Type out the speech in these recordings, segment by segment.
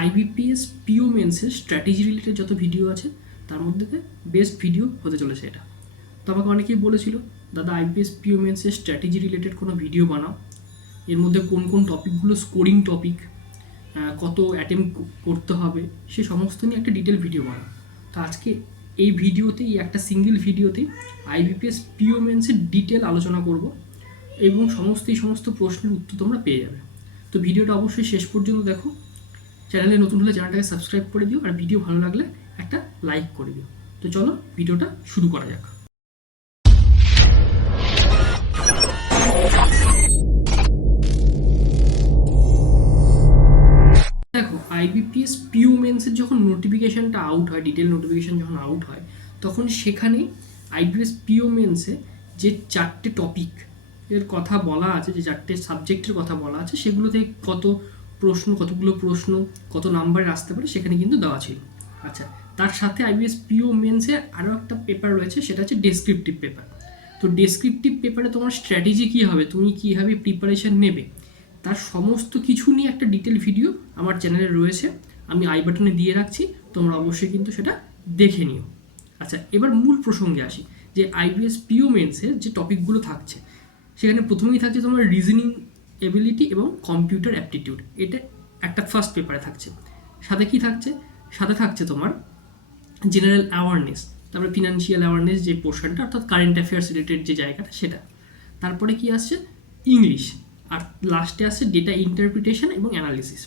IBPS PO মেন্সের strategy related যত video আছে, তার মধ্যে বেস্ট ভিডিও হতে চলেছে এটা। তো আমাকে অনেকেই বলেছিল, দাদা আইবিএস পিও মেন্সের স্ট্র্যাটেজি রিলেটেড কোনো ভিডিও বানাও। এর মধ্যে কোন কোন টপিকগুলো স্কোরিং টপিক কত অ্যাটেম্প করতে হবে, সে সমস্ত নিয়ে একটা ডিটেল ভিডিও বানাও। তো আজকে এই ভিডিওতেই একটা সিঙ্গেল ভিডিওতেই আইবিপিএস পিও মেন্সের ডিটেল আলোচনা করব এবং সমস্ত, এই সমস্ত প্রশ্নের উত্তর তোমরা পেয়ে যাবে। তো ভিডিওটা অবশ্যই শেষ পর্যন্ত দেখো। চ্যানেলে নতুন হলে চ্যানেলটাকে সাবস্ক্রাইব করে দিও আর ভিডিও ভালো লাগলে একটা লাইক করে দিও। তো চলো ভিডিওটা শুরু করা যাক। দেখো আইবিপিএস পিউ মেন্সের যখন নোটিফিকেশনটা আউট হয় ডিটেল নোটিফিকেশন যখন আউট হয়, তখন সেখানে আইবিএস পিও মেন্সে যে চারটে টপিক এর কথা বলা আছে, যে চারটে সাবজেক্টের কথা বলা আছে, সেগুলোতে কত প্রশ্ন, কতগুলো প্রশ্ন, কত নাম্বারে আসতে পারে সেখানে কিন্তু দেওয়া ছিল। আচ্ছা তার সাথে আইবিএস পিও মেন্সে আরও একটা পেপার রয়েছে, সেটা হচ্ছে ডেসক্রিপটিভ পেপার তো ডেসক্রিপটিভ পেপারে তোমার স্ট্র্যাটেজি কী হবে, তুমি কীভাবে প্রিপারেশন নেবে, তার সমস্ত কিছু নিয়ে একটা ডিটেল ভিডিও আমার চ্যানেলে রয়েছে, আমি আই বাটনে দিয়ে রাখছি, তোমরা অবশ্যই কিন্তু সেটা দেখে নিও। আচ্ছা এবার মূল প্রসঙ্গে আসি, যে আইবিএস পিও মেন্সের যে টপিকগুলো থাকছে, সেখানে প্রথমেই থাকছে তোমার রিজনিং এবিলিটি এবং কম্পিউটার অ্যাপটিটিউড এটা একটা ফার্স্ট পেপারে থাকছে। সাথে কি থাকছে? সাথে থাকছে তোমার জেনারেল অ্যাওয়ারনেস তারপরে ফিনান্সিয়াল অ্যাওয়ারনেস যে পোর্শনটা অর্থাৎ কারেন্ট অ্যাফেয়ার্স রিলেটেড যে জায়গাটা, সেটা। তারপরে কি আসছে? ইংলিশ আর লাস্টে আসছে ডেটা ইন্টারপ্রিটেশন এবং অ্যানালিসিস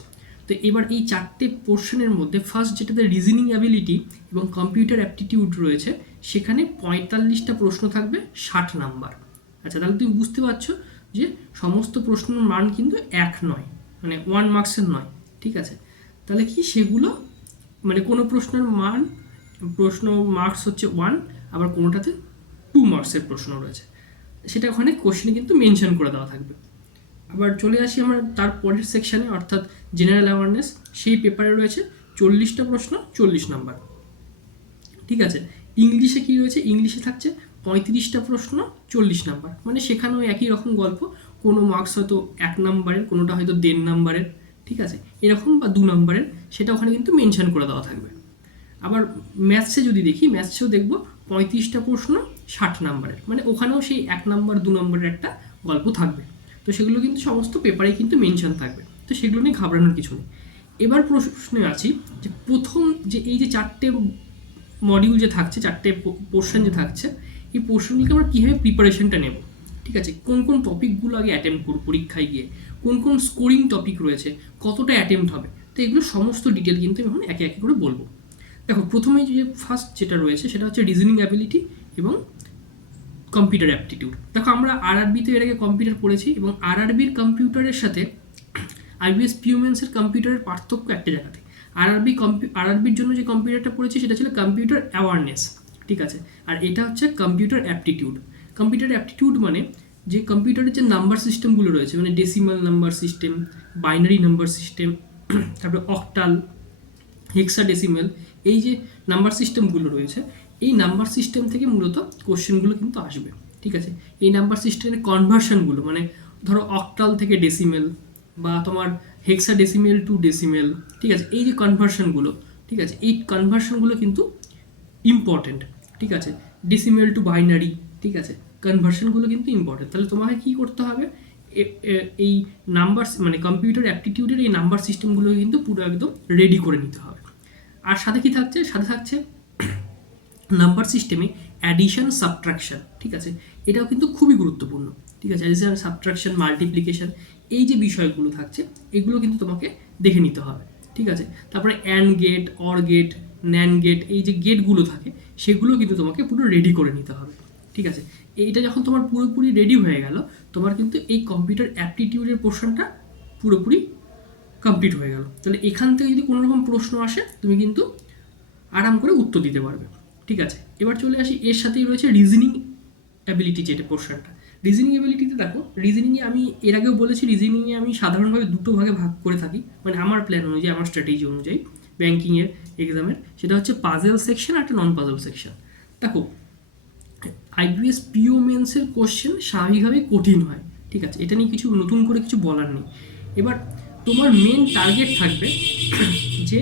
তো এবার এই চারটে পোর্শনের মধ্যে ফার্স্ট যেটাতে রিজনিং অ্যাবিলিটি এবং কম্পিউটার অ্যাপটিটিউড রয়েছে, সেখানে পঁয়তাল্লিশটা প্রশ্ন থাকবে, ষাট নাম্বার আচ্ছা তাহলে তুমি বুঝতে পারছ যে সমস্ত প্রশ্নের মান কিন্তু এক নয় মানে ওয়ান মার্কসের নয়, ঠিক আছে? তাহলে কি সেগুলো মানে কোনো প্রশ্নের মান, প্রশ্ন মার্কস হচ্ছে ওয়ান আবার কোনোটাতে টু মার্কসের প্রশ্ন রয়েছে। সেটা ওখানে কোশ্চেনে কিন্তু মেনশন করে দেওয়া থাকবে। আবার চলে আসি আমরা তার পরের সেকশানে অর্থাৎ জেনারেল অ্যাওয়ারনেস সেই পেপারে রয়েছে চল্লিশটা প্রশ্ন, চল্লিশ নাম্বার ঠিক আছে? ইংলিশে কি রয়েছে? ইংলিশে থাকছে পঁয়ত্রিশটা প্রশ্ন, চল্লিশ নাম্বার। মানে সেখানেও একই রকম গল্প, কোনো মার্কস হয়তো এক নাম্বারের, কোনোটা হয়তো দেড় নাম্বারের, ঠিক আছে? এরকম বা দু নাম্বারের, সেটা ওখানে কিন্তু মেনশন করে দেওয়া থাকবে। আবার ম্যাথসে যদি দেখি ম্যাথসেও দেখব পঁয়ত্রিশটা প্রশ্ন, ষাট নাম্বারের। মানে ওখানেও সেই এক নাম্বার, দু নম্বরের একটা গল্প থাকবে। তো সেগুলো কিন্তু সমস্ত পেপারে কিন্তু মেনশন থাকবে। তো সেগুলো নিয়ে ঘাবড়ানোর কিছু নেই। এবার প্রশ্নে আছি যে প্রথম যে এই যে চারটে মডিউল যে থাকছে, চারটে পোর্শন যে থাকছে এই পোর্শনগুলোকে আমরা কীভাবে প্রিপারেশনটা নেব? ঠিক আছে, কোন কোন টপিকগুলো আগে অ্যাটেম্প করব পরীক্ষায় গিয়ে? কোন কোন স্কোরিং টপিক রয়েছে? কতটা অ্যাটেম্প হবে? তো এগুলো সমস্ত ডিটেল কিন্তু আমি এখন একে একে করে বলব। দেখো, প্রথমে যে ফার্স্ট যেটা রয়েছে সেটা হচ্ছে রিজনিং অ্যাবিলিটি এবং কম্পিউটার অ্যাপটিটিউড দেখো, আমরা আরআরবিতে এর আগে কম্পিউটার পড়েছি এবং আর আরবির কম্পিউটারের সাথে আইবিএস পিউমেন্সের কম্পিউটারের পার্থক্য একটা জায়গাতে আরআরবি কম্পি আরআরবির জন্য যে কম্পিউটারটা পড়েছি সেটা ছিল কম্পিউটার অ্যাওয়ারনেস ঠিক আছে? আর এটা হচ্ছে কম্পিউটার অ্যাপটিটিউড কম্পিউটার অ্যাপটিটিউড মানে যে কম্পিউটারের যে নাম্বার সিস্টেমগুলো রয়েছে মানে decimal number system binary number system তারপরে অক্টাল হেক্সা ডেসিমেল এই যে নাম্বার সিস্টেমগুলো রয়েছে, এই নাম্বার সিস্টেম থেকে মূলত কোশ্চেনগুলো কিন্তু আসবে। ঠিক আছে? এই নাম্বার সিস্টেমের কনভার্সনগুলো মানে ধরো অক্টাল থেকে ডেসিমেল বা তোমার হেক্সা ডেসিমেল টু ডেসিমেল ঠিক আছে? এই যে কনভার্সনগুলো ঠিক আছে? এই কনভার্সনগুলো কিন্তু ইম্পর্টেন্ট ঠিক আছে? ডিসিমেল টু বাইনারি ঠিক আছে? কনভার্সনগুলো কিন্তু ইম্পর্টেন্ট তাহলে তোমাকে কী করতে হবে? এই নাম্বার মানে কম্পিউটার অ্যাপটিটিউডের এই নাম্বার সিস্টেমগুলো কিন্তু পুরো একদম রেডি করে নিতে হবে। আর সাথে কী থাকছে? সাথে থাকছে নাম্বার সিস্টেমে অ্যাডিশন সাবট্রাকশন ঠিক আছে? এটাও কিন্তু খুবই গুরুত্বপূর্ণ, ঠিক আছে? অ্যাডিশন সাবট্রাকশন মাল্টিপ্লিকেশন এই যে বিষয়গুলো থাকছে, এগুলো কিন্তু তোমাকে দেখে নিতে হবে, ঠিক আছে? তারপরে and gate or gate NAND gate এই যে গেটগুলো থাকে সেগুলো কিন্তু তোমাকে পুরো রেডি করে নিতে হবে। ঠিক আছে? এইটা যখন তোমার পুরোপুরি রেডি হয়ে গেল, তোমার কিন্তু এই কম্পিউটার অ্যাপটিটিউডের পোর্শনটা পুরোপুরি কমপ্লিট হয়ে গেল। তাহলে এখান থেকে যদি কোনো রকম প্রশ্ন আসে, তুমি কিন্তু আরাম করে উত্তর দিতে পারবে। ঠিক আছে? এবার চলে আসি, এর সাথেই রয়েছে রিজনিং অ্যাবিলিটি যেটা পোর্শনটা রিজনিং অ্যাবিলিটিতে দেখো রিজনিংয়ে আমি এর আগেও বলেছি রিজনিংয়ে আমি সাধারণভাবে দুটো ভাগে ভাগ করে থাকি। মানে আমার প্ল্যান অনুযায়ী, আমার স্ট্র্যাটেজি অনুযায়ী। ব্যাঙ্কিংয়ের এক্সামের সেটা হচ্ছে পাজেল সেকশন আর একটা নন পাজেল সেকশন দেখো আইবিএস পিও মেন্সের কোশ্চেন স্বাভাবিকভাবেই কঠিন হয়, ঠিক আছে? এটা নিয়ে কিছু নতুন করে কিছু বলার নেই। এবার, তোমার মেন টার্গেট থাকবে যে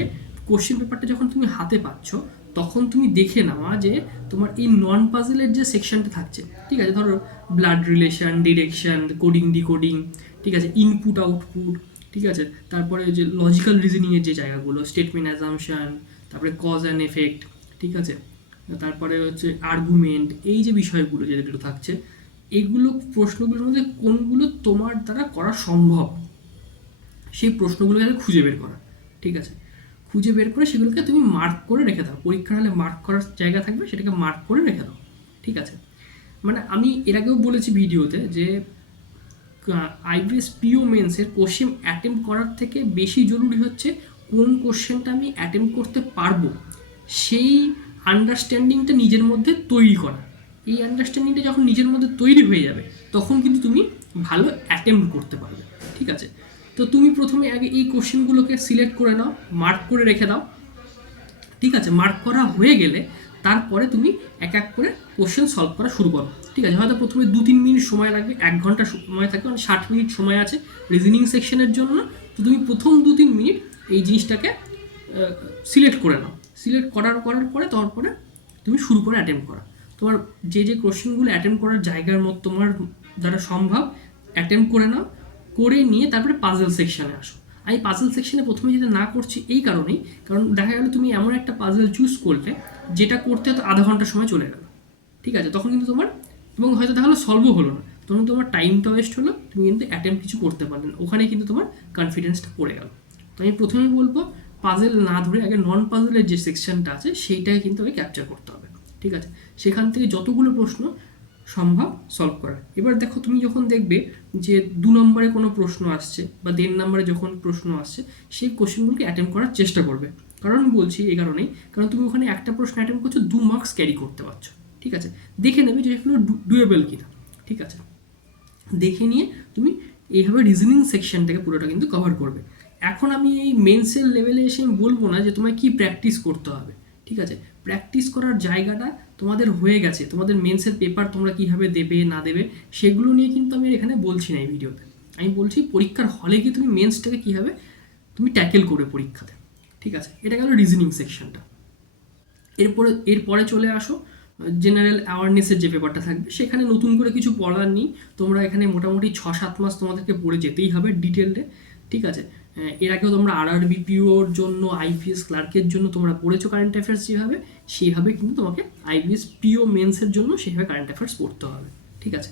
কোশ্চেন পেপারটা যখন তুমি হাতে পাচ্ছ, তখন তুমি দেখে নেওয়া যে তোমার এই নন পাজেলের যে সেকশনটা থাকছে, ঠিক আছে? ধরো blood relation direction coding decoding ঠিক আছে? ইনপুট আউটপুট ঠিক আছে? তারপরে যে লজিক্যাল রিজনিংয়ের যে জায়গাগুলো স্টেটমেন্ট অ্যাজামশান তারপরে কজ অ্যান্ড এফেক্ট ঠিক আছে? তারপরে হচ্ছে আর্গুমেন্ট এই যে বিষয়গুলো যেগুলো থাকছে, এগুলো প্রশ্নগুলোর মধ্যে কোনগুলো তোমার দ্বারা করা সম্ভব? সেই প্রশ্নগুলোকে খুঁজে বের করা, ঠিক আছে? খুঁজে বের করে সেগুলোকে তুমি মার্ক করে রেখে দাও। পরীক্ষার হলে মার্ক করার জায়গা থাকবে, সেটাকে মার্ক করে রেখে দাও, ঠিক আছে? মানে আমি এর আগেও বলেছি ভিডিওতে যে আইবিএস পিও মেন্সের কোশ্চেন অ্যাটেম্প করার থেকে বেশি জরুরি হচ্ছে কোন কোশ্চেনটা আমি অ্যাটেম্প করতে পারব? সেই আন্ডারস্ট্যান্ডিংটা নিজের মধ্যে তৈরি করা। এই আন্ডারস্ট্যান্ডিংটা যখন নিজের মধ্যে তৈরি হয়ে যাবে, তখন কিন্তু তুমি ভালো অ্যাটেম্প করতে পারবে। ঠিক আছে? তো তুমি প্রথমে আগে এই কোশ্চেনগুলোকে সিলেক্ট করে নাও মার্ক করে রেখে দাও। ঠিক আছে? মার্ক করা হয়ে গেলে তারপরে তুমি এক এক করে কোশ্চেন সলভ করা শুরু করো। ঠিক আছে, হয়তো প্রথমে দু তিন মিনিট সময় লাগবে, এক ঘণ্টা সময় থাকবে মানে ষাট মিনিট সময় আছে রিজনিং সেকশনের জন্য। তো তুমি প্রথম দু তিন মিনিট এই জিনিসটাকে সিলেক্ট করে নাও। সিলেক্ট করার করার পরে তারপরে তুমি শুরু করে অ্যাটেম্প করা। তোমার যে যে কোশ্চেনগুলো অ্যাটেম্প করার জায়গার মতো তোমার দ্বারা সম্ভব অ্যাটেম্প করে নাও। করে নিয়ে তারপরে পাজল সেকশনে আসো। আমি পাজল সেকশনে প্রথমে যেটা না করছি এই কারণেই, কারণ দেখা গেল তুমি এমন একটা পাজল চুজ করলে, যেটা করতে হয়তো আধা ঘণ্টা সময় চলে গেল। ঠিক আছে, তখন কিন্তু তোমার এবং হয়তো দেখা গেলো সলভও হলো না। তখন তোমার টাইমটা ওয়েস্ট হলো, তুমি কিন্তু অ্যাটেম্প কিছু করতে পারলে না। ওখানে কিন্তু তোমার কনফিডেন্সটা পড়ে গেল। তো আমি প্রথমেই বলব পাজেল না ধরে, আগে নন পাজেলের যে সেকশনটা আছে সেইটাই কিন্তু আগে ক্যাপচার করতে হবে। ঠিক আছে? সেখান থেকে যতগুলো প্রশ্ন সম্ভব সলভ করার। এবার দেখো, তুমি যখন দেখবে যে দু নম্বরে কোনো প্রশ্ন আসছে বা দেড় নম্বরে যখন প্রশ্ন আসছে, সেই কোশ্চেনগুলোকে অ্যাটেম্প করার চেষ্টা করবে। কারণ বলছি এই কারণেই, কারণ তুমি ওখানে একটা প্রশ্ন অ্যাটেম্প করছ, দু মার্কস ক্যারি করতে পারছ। ঠিক আছে? দেখে নেবে যে এগুলো ডুয়েবল কিনা, ঠিক আছে? দেখে নিয়ে তুমি এইভাবে রিজনিং সেকশনটাকে পুরোটা কিন্তু কভার করবে। এখন আমি এই মেন্সের লেভেলে এসে আমি বলব না যে তোমায় কি প্র্যাকটিস করতে হবে, ঠিক আছে? প্র্যাকটিস করার জায়গাটা তোমাদের হয়ে গেছে। তোমাদের মেন্সের পেপার তোমরা কীভাবে দেবে, না দেবে, সেগুলো নিয়ে কিন্তু আমি এখানে বলছি না এই ভিডিওতে আমি বলছি পরীক্ষার হলে গিয়ে তুমি মেন্সটাকে কীভাবে তুমি ট্যাকেল করবে পরীক্ষাতে, ঠিক আছে? এটা গেল রিজনিং সেকশনটা এরপরে এরপরে চলে আসো। জেনারেল অ্যাওয়ারনেসের যে পেপারটা থাকবে, সেখানে নতুন করে কিছু পড়ার নেই। তোমরা এখানে মোটামুটি ছ সাত মাস তোমাদেরকে পড়ে যেতেই হবে ডিটেলডে ঠিক আছে? এর আগেও তোমরা আর আর বিপিওর জন্য আইপিএস ক্লার্কের জন্য তোমরা পড়েছো কারেন্ট অ্যাফেয়ার্স যেভাবে সেইভাবে কিন্তু তোমাকে আইপিএস পিও মেন্সের জন্য সেইভাবে কারেন্ট অ্যাফেয়ার্স পড়তে হবে, ঠিক আছে?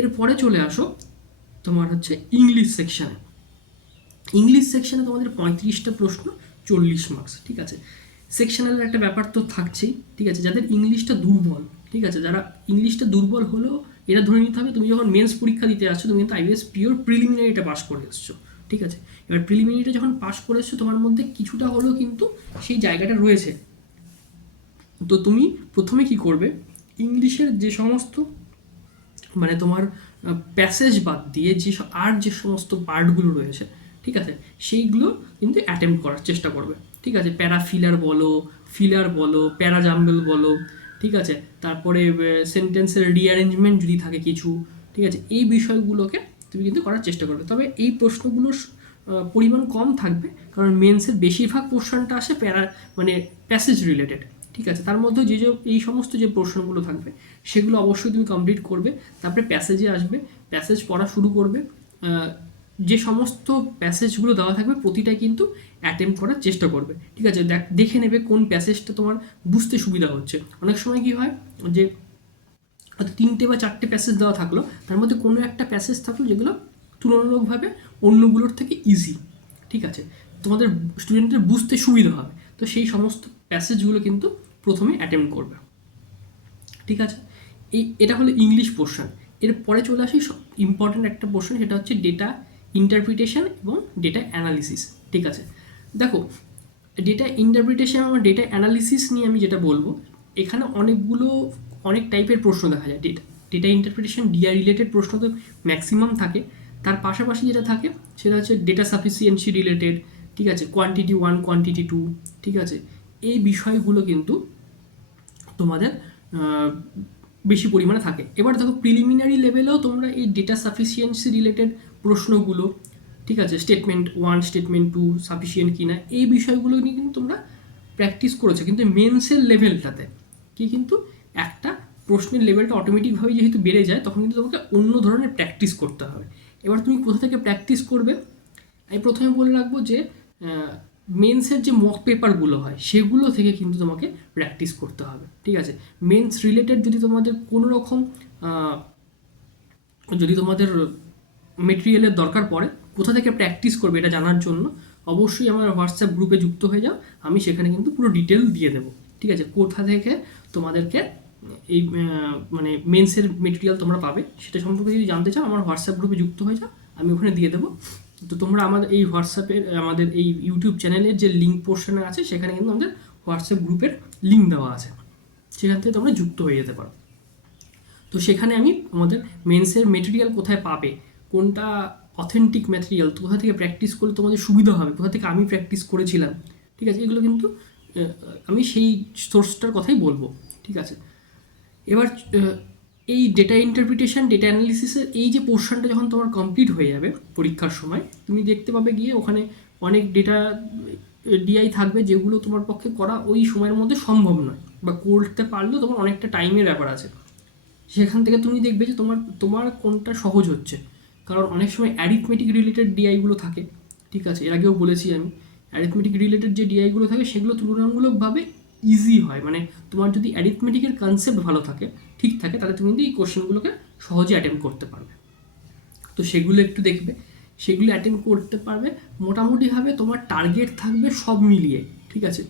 এরপরে চলে আসো তোমার হচ্ছে ইংলিশ সেকশানে ইংলিশ সেকশানে তোমাদের পঁয়ত্রিশটা প্রশ্ন, চল্লিশ মার্কস ঠিক আছে? সেকশনাল একটা ব্যাপার তো থাকছেই, ঠিক আছে? যাদের ইংলিশটা দুর্বল, ঠিক আছে? যারা ইংলিশটা দুর্বল হলেও এটা ধরে নিতে হবে, তুমি যখন মেন্স পরীক্ষা দিতে আসছো তুমি কিন্তু আইবিএস পিওর প্রিলিমিনারিটা পাস করে এসছো, ঠিক আছে? এবার প্রিলিমিনারিটা যখন পাস করে এসছো, তোমার মধ্যে কিছুটা হলেও কিন্তু সেই জায়গাটা রয়েছে। তো তুমি প্রথমে কি করবে, ইংলিশের যে সমস্ত মানে তোমার প্যাসেজ বাদ দিয়ে যে আর যে সমস্ত পার্টগুলো রয়েছে, ঠিক আছে? সেইগুলো কিন্তু অ্যাটেম্প করার চেষ্টা করবে। ঠিক আছে? প্যারা ফিলার বলো ফিলার বলো, প্যারা জাম্বেল বলো, ঠিক আছে? তারপরে সেন্টেন্সের রিঅ্যারেঞ্জমেন্ট যদি থাকে কিছু, ঠিক আছে? এই বিষয়গুলোকে তুমি কিন্তু করার চেষ্টা করবে। তবে এই প্রশ্নগুলোর পরিমাণ কম থাকবে, কারণ মেন্সের বেশিরভাগ পোর্শনটা আসে প্যারা মানে প্যাসেজ রিলেটেড ঠিক আছে? তার মধ্যে যে যে, এই সমস্ত যে প্রশ্নগুলো থাকবে, সেগুলো অবশ্যই তুমি কমপ্লিট করবে। তারপরে প্যাসেজে আসবে প্যাসেজ পড়া শুরু করবে যে সমস্ত প্যাসেজগুলো দেওয়া থাকবে প্রতিটাই কিন্তু অ্যাটেম্প করার চেষ্টা করবে। ঠিক আছে? দেখে নেবে কোন প্যাসেজটা তোমার বুঝতে সুবিধা হচ্ছে। অনেক সময় কি হয় যে, হয়তো তিনটে বা চারটে প্যাসেজ দেওয়া থাকল, তার মধ্যে কোনো একটা প্যাসেজ থাকল যেগুলো তুলনামূলকভাবে অন্যগুলোর থেকে ইজি ঠিক আছে? তোমাদের স্টুডেন্টের বুঝতে সুবিধা হবে। তো সেই সমস্ত প্যাসেজগুলো কিন্তু প্রথমে অ্যাটেম্প করবে। ঠিক আছে? এই, এটা হলো ইংলিশ পোর্শন এরপরে চলে আসি ইম্পর্ট্যান্ট একটা পোর্শন সেটা হচ্ছে ডেটা ইন্টারপ্রিটেশন এবং ডেটা অ্যানালিসিস ঠিক আছে? দেখো ডেটা ইন্টারপ্রিটেশন এবং ডেটা অ্যানালিসিস নিয়ে আমি যেটা বলব, এখানে অনেকগুলো, অনেক টাইপের প্রশ্ন দেখা যায়। Data data interpretation DI related প্রশ্ন তো ম্যাক্সিমাম থাকে। তার পাশাপাশি যেটা থাকে, সেটা হচ্ছে ডেটা সাফিসিয়েন্সি রিলেটেড ঠিক আছে? কোয়ান্টিটি ওয়ান কোয়ান্টিটি টু ঠিক আছে? এই বিষয়গুলো কিন্তু তোমাদের বেশি পরিমাণে থাকে। এবার দেখো প্রিলিমিনারি লেভেলেও তোমরা এই ডেটা সাফিসিয়েন্সি রিলেটেড প্রশ্নগুলো, ঠিক আছে statement one statement two sufficient কি না এই বিষয়গুলো নিয়ে কিন্তু তোমরা প্র্যাকটিস করেছ। কিন্তু মেন্সের লেভেলটাতে কি কিন্তু একটা প্রশ্নের লেভেলটা অটোমেটিকভাবে যেহেতু বেড়ে যায়, তখন কিন্তু তোমাকে অন্য ধরনের প্র্যাকটিস করতে হবে। এবার তুমি কোথা থেকে প্র্যাকটিস করবে? আমি প্রথমে বলে রাখব যে মেন্সের যে মক পেপারগুলো হয়, সেগুলো থেকে কিন্তু তোমাকে প্র্যাকটিস করতে হবে, ঠিক আছে? মেন্স রিলেটেড যদি তোমাদের কোনো রকম যদি তোমাদের মেটেরিয়ালের দরকার পড়ে, কোথা থেকে প্র্যাকটিস করবে এটা জানার জন্য, অবশ্যই আমার হোয়াটসঅ্যাপ গ্রুপে যুক্ত হয়ে যাও, আমি সেখানে কিন্তু পুরো ডিটেল দিয়ে দেবো, ঠিক আছে? কোথা থেকে তোমাদেরকে এই মানে মেন্সের মেটেরিয়াল তোমরা পাবে, সেটা সম্পর্কে যদি জানতে চাও, আমার হোয়াটসঅ্যাপ গ্রুপে যুক্ত হয়ে যাও, আমি ওখানে দিয়ে দেবো। তো তোমরা আমাদের এই হোয়াটসঅ্যাপের আমাদের এই ইউটিউব চ্যানেলের যে লিঙ্ক পোর্শনে আছে, সেখানে কিন্তু আমাদের হোয়াটসঅ্যাপ গ্রুপের লিঙ্ক দেওয়া আছে। সেখান থেকে তোমরা যুক্ত হয়ে যেতে পারো। তো সেখানে আমি আমাদের মেন্সের মেটেরিয়াল কোথায় পাবে, কোনটা অথেন্টিক ম্যাটেরিয়াল তো কোথা থেকে প্র্যাকটিস করলে তোমাদের সুবিধা হবে, কোথা থেকে আমি প্র্যাকটিস করেছিলাম, ঠিক আছে? এগুলো কিন্তু আমি সেই সোর্সটার কথাই বলব, ঠিক আছে? এবার এই ডেটা ইন্টারপ্রিটেশন ডেটা অ্যানালিসিসের এই যে পোর্শনটা যখন তোমার কমপ্লিট হয়ে যাবে পরীক্ষার সময়, তুমি দেখতে পাবে গিয়ে ওখানে অনেক ডেটা ডিআই থাকবে যেগুলো তোমার পক্ষে করা ওই সময়ের মধ্যে সম্ভব নয় বা করতে পারলেও তোমার অনেকটা টাইমের ব্যাপার আছে। সেখান থেকে তুমি দেখবে যে তোমার তোমার কোনটা সহজ হচ্ছে। কারণ অনেক সময় অ্যারিথমেটিক রিলেটেড ডিআইগুলো থাকে, ঠিক আছে? এর আগেও বলেছি আমি অ্যারিথমেটিক রিলেটেড যে ডিআইগুলো থাকে, সেগুলো তুলনামূলকভাবে ইজি হয়। মানে তোমার যদি অ্যারিথমেটিকের কনসেপ্ট ভালো থাকে, ঠিক থাকে, তাহলে তুমি কিন্তু এই কোশ্চেনগুলোকে সহজে অ্যাটেম্প করতে পারবে। তো সেগুলো একটু দেখবে। সেগুলো অ্যাটেম্প করতে পারবে। মোটামুটিভাবে তোমার টার্গেট থাকবে সব মিলিয়ে, ঠিক আছে?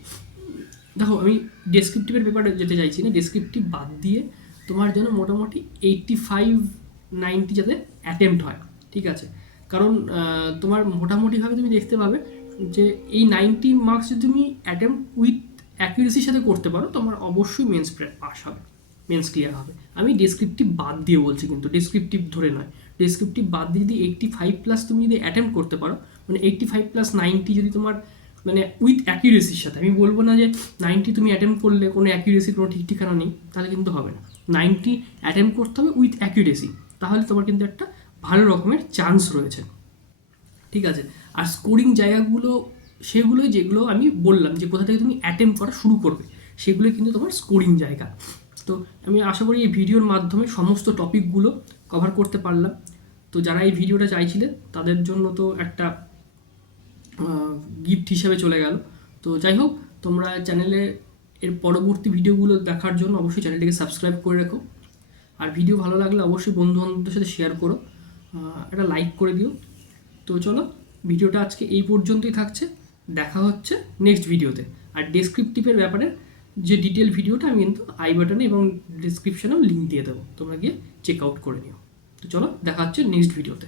দেখো, আমি ডেসক্রিপটিভের ব্যাপারে যেতে চাইছি না। ডেসক্রিপটিভ বাদ দিয়ে তোমার যেন মোটামুটি এইটটি ফাইভ নাইনটি যাতে অ্যাটেম্প্ট হয়, ঠিক আছে? কারণ তোমার মোটামুটিভাবে তুমি দেখতে পাবে যে এই নাইনটি মার্কস যদি তুমি অ্যাটেম্প উইথ অ্যাকুরেসির সাথে করতে পারো, তোমার অবশ্যই মেন্স পাস হবে মেন্স ক্লিয়ার হবে। আমি ডেসক্রিপটিভ বাদ দিয়ে বলছি কিন্তু ডেসক্রিপটিভ ধরে নয়। ডেসক্রিপটিভ বাদ দিয়ে যদি এইটটি ফাইভ প্লাস তুমি যদি অ্যাটেম্প করতে পারো মানে এইটটি ফাইভ প্লাস নাইনটি যদি তোমার মানে উইথ অ্যাকিউরেসির সাথে, আমি বলব না যে নাইনটি তুমি অ্যাটেম্প করলে কোনো অ্যাকিউরেসির কোনো ঠিক ঠিকানা নেই, তাহলে কিন্তু হবে না। নাইনটি অ্যাটেম্প করতে হবে উইথ অ্যাকিউরেসি তাহলে তোমার কিন্তু একটা ভালো রকমের চান্স রয়েছে। ঠিক আছে? আর স্কোরিং জায়গাগুলো সেগুলো যেগুলো আমি বললাম যে কোথা থেকে তুমি অ্যাটেম্প করা শুরু করবে, সেগুলো কিন্তু তোমার স্কোরিং জায়গা। তো আমি আশা করি এই ভিডিওর মাধ্যমে সমস্ত টপিকগুলো কভার করতে পারলাম। তো যারা এই ভিডিওটা চাইছিলেন তাদের জন্য তো একটা গিফট হিসেবে চলে গেল। তো যাই হোক, তোমরা চ্যানেলে এর পরবর্তী ভিডিওগুলো দেখার জন্য অবশ্যই চ্যানেলটিকে সাবস্ক্রাইব করে রেখো। আর ভিডিও ভালো লাগলে অবশ্যই বন্ধু বান্ধবদের সাথে শেয়ার করো। একটা লাইক করে দিও। তো চলো ভিডিওটা আজকে এই পর্যন্তই থাকছে। দেখা হচ্ছে নেক্সট ভিডিওতে আর ডেসক্রিপটিভের ব্যাপারে যে ডিটেল ভিডিওটা আমি কিন্তু আই বাটনে এবং ডিসক্রিপশনেও লিঙ্ক দিয়ে দেবো। তোমরা গিয়ে চেক আউট করে নিও। তো চলো, দেখা হচ্ছে নেক্সট ভিডিওতে